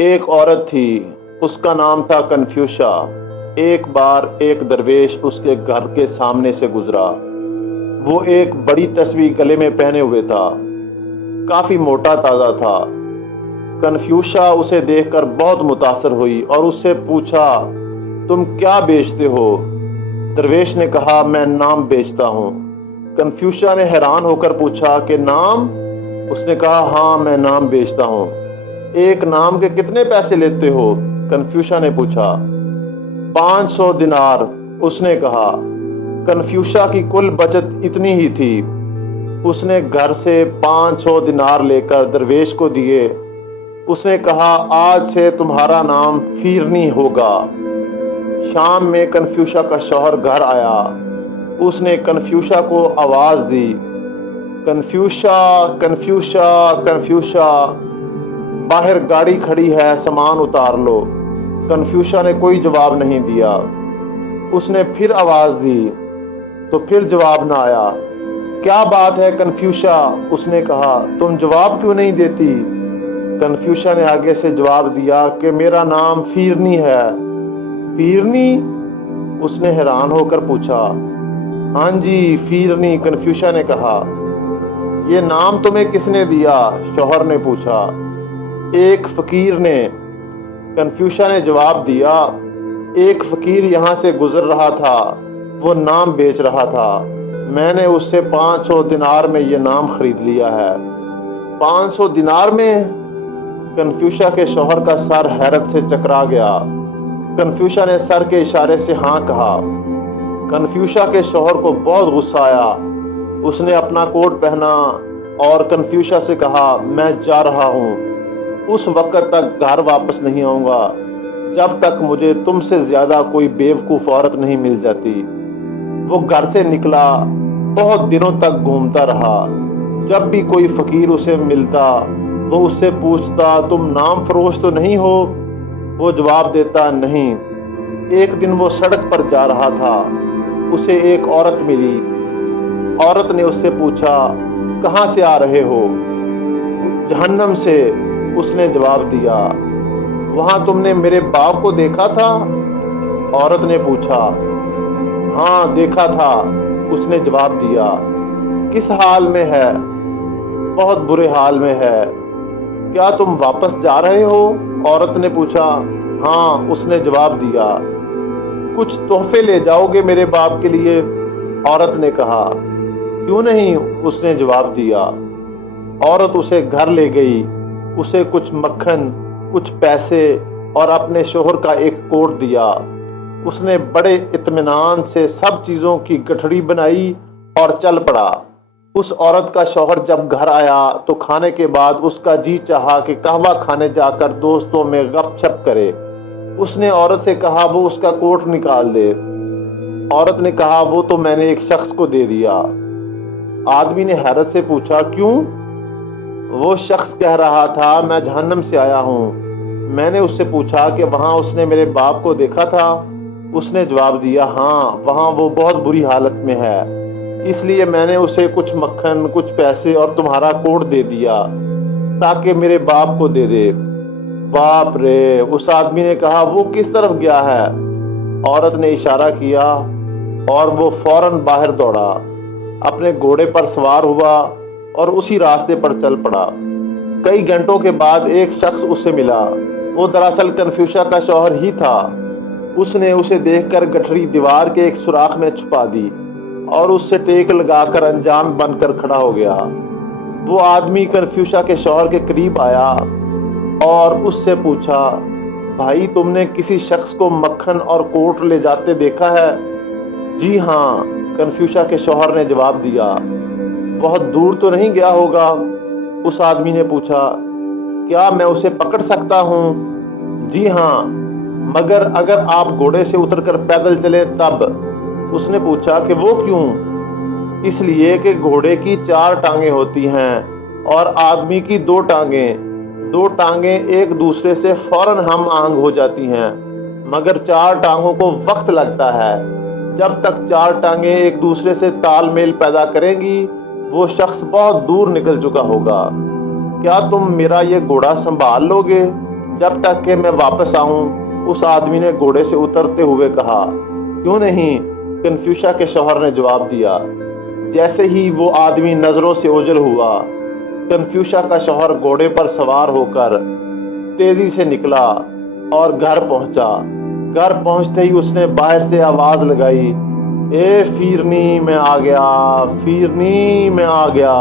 ایک عورت تھی، اس کا نام تھا کنفیوشا۔ ایک بار ایک درویش اس کے گھر کے سامنے سے گزرا۔ وہ ایک بڑی تصویر گلے میں پہنے ہوئے تھا۔ کافی موٹا تازہ تھا۔ کنفیوشا اسے دیکھ کر بہت متاثر ہوئی اور اس سے پوچھا، تم کیا بیچتے ہو؟ درویش نے کہا، میں نام بیچتا ہوں۔ کنفیوشا نے حیران ہو کر پوچھا، کہ نام؟ اس نے کہا ہاں میں نام بیچتا ہوں۔ ایک نام کے کتنے پیسے لیتے ہو؟ کنفیوشا نے پوچھا۔ پانچ سو دینار، اس نے کہا۔ کنفیوشا کی کل بچت اتنی ہی تھی۔ اس نے گھر سے پانچ سو دینار لے کر درویش کو دیے۔ اس نے کہا، آج سے تمہارا نام فیرنی ہوگا۔ شام میں کنفیوشا کا شوہر گھر آیا۔ اس نے کنفیوشا کو آواز دی۔ کنفیوشا کنفیوشا کنفیوشا۔ باہر گاڑی کھڑی ہے، سامان اتار لو۔ کنفیوشا نے کوئی جواب نہیں دیا۔ اس نے پھر آواز دی۔ تو پھر جواب نہ آیا۔ کیا بات ہے کنفیوشا؟ اس نے کہا، تم جواب کیوں نہیں دیتی؟ کنفیوشا نے آگے سے جواب دیا کہ میرا نام فیرنی ہے۔ فیرنی؟ اس نے حیران ہو کر پوچھا۔ ہاں جی فیرنی، کنفیوشا نے کہا۔ یہ نام تمہیں کس نے دیا؟ شوہر نے پوچھا۔ ایک فقیر نے کنفیوشا نے جواب دیا، ایک فقیر یہاں سے گزر رہا تھا، وہ نام بیچ رہا تھا۔ میں نے اس سے پانچ سو دینار میں یہ نام خرید لیا ہے۔ پانچ سو دینار میں کنفیوشا کے شوہر کا سر حیرت سے چکرا گیا۔ کنفیوشا نے سر کے اشارے سے ہاں کہا۔ کنفیوشا کے شوہر کو بہت غصہ آیا۔ اس نے اپنا کوٹ پہنا اور کنفیوشا سے کہا، میں جا رہا ہوں۔ اس وقت تک گھر واپس نہیں آؤں گا۔ جب تک مجھے تم سے زیادہ کوئی بیوقوف عورت نہیں مل جاتی۔ وہ گھر سے نکلا، بہت دنوں تک گھومتا رہا۔ جب بھی کوئی فقیر اسے ملتا، وہ اس سے پوچھتا، تم نام فروش تو نہیں ہو؟ وہ جواب دیتا، نہیں۔ ایک دن وہ سڑک پر جا رہا تھا۔ اسے ایک عورت ملی۔ عورت نے اس سے پوچھا، کہاں سے آ رہے ہو؟ جہنم سے۔ اس نے جواب دیا، وہاں تم نے میرے باپ کو دیکھا تھا؟ عورت نے پوچھا ہاں دیکھا تھا۔ اس نے جواب دیا، کس حال میں ہے؟ بہت برے حال میں ہے۔ کیا تم واپس جا رہے ہو؟ عورت نے پوچھا ہاں اس نے جواب دیا۔ کچھ تحفے لے جاؤ گے میرے باپ کے لیے؟ عورت نے کہا، کیوں نہیں؟ اس نے جواب دیا، عورت اسے گھر لے گئی۔ اسے کچھ مکھن، کچھ پیسے اور اپنے شوہر کا ایک کوٹ دیا۔ اس نے بڑے اطمینان سے سب چیزوں کی گٹھڑی بنائی اور چل پڑا۔ اس عورت کا شوہر جب گھر آیا تو کھانے کے بعد اس کا جی چاہا کہ کہوا کھانے جا کر دوستوں میں گپ چھپ کرے۔ اس نے عورت سے کہا، وہ اس کا کوٹ نکال دے۔ عورت نے کہا، وہ تو میں نے ایک شخص کو دے دیا۔ آدمی نے حیرت سے پوچھا، کیوں؟ وہ شخص کہہ رہا تھا، میں جہنم سے آیا ہوں۔ میں نے اس سے پوچھا کہ وہاں اس نے میرے باپ کو دیکھا تھا؟ اس نے جواب دیا ہاں وہاں وہ بہت بری حالت میں ہے۔ اس لیے میں نے اسے کچھ مکھن، کچھ پیسے اور تمہارا کوٹ دے دیا تاکہ میرے باپ کو دے دے۔ باپ رے، اس آدمی نے کہا، وہ کس طرف گیا ہے؟ عورت نے اشارہ کیا اور وہ فوراً باہر دوڑا۔ اپنے گھوڑے پر سوار ہوا۔ اور اسی راستے پر چل پڑا۔ کئی گھنٹوں کے بعد ایک شخص اسے ملا۔ وہ دراصل کنفیوشا کا شوہر ہی تھا۔ اس نے اسے دیکھ کر گٹھڑی دیوار کے ایک سوراخ میں چھپا دی اور اس سے ٹیک لگا کر انجام بن کر کھڑا ہو گیا۔ وہ آدمی کنفیوشا کے شوہر کے قریب آیا اور اس سے پوچھا، بھائی، تم نے کسی شخص کو مکھن اور کوٹ لے جاتے دیکھا ہے؟ جی ہاں کنفیوشا کے شوہر نے جواب دیا۔ بہت دور تو نہیں گیا ہوگا؟ اس آدمی نے پوچھا، کیا میں اسے پکڑ سکتا ہوں؟ جی ہاں مگر اگر آپ گھوڑے سے اتر کر پیدل چلے تب۔ اس نے پوچھا کہ وہ کیوں؟ اس لیے کہ گھوڑے کی چار ٹانگیں ہوتی ہیں اور آدمی کی دو ٹانگیں۔ دو ٹانگیں ایک دوسرے سے فوراً ہم آنگ ہو جاتی ہیں، مگر چار ٹانگوں کو وقت لگتا ہے۔ جب تک چار ٹانگیں ایک دوسرے سے تال میل پیدا کریں گی وہ شخص بہت دور نکل چکا ہوگا۔ کیا تم میرا یہ گھوڑا سنبھال لو گے؟ جب تک کہ میں واپس آؤں، اس آدمی نے گھوڑے سے اترتے ہوئے کہا، کیوں نہیں؟ کنفیوشا کے شوہر نے جواب دیا۔ جیسے ہی وہ آدمی نظروں سے اوجل ہوا، کنفیوشا کا شوہر گھوڑے پر سوار ہو کر تیزی سے نکلا اور گھر پہنچا۔ گھر پہنچتے ہی اس نے باہر سے آواز لگائی اے فیرنی میں آ گیا فیرنی میں آ گیا۔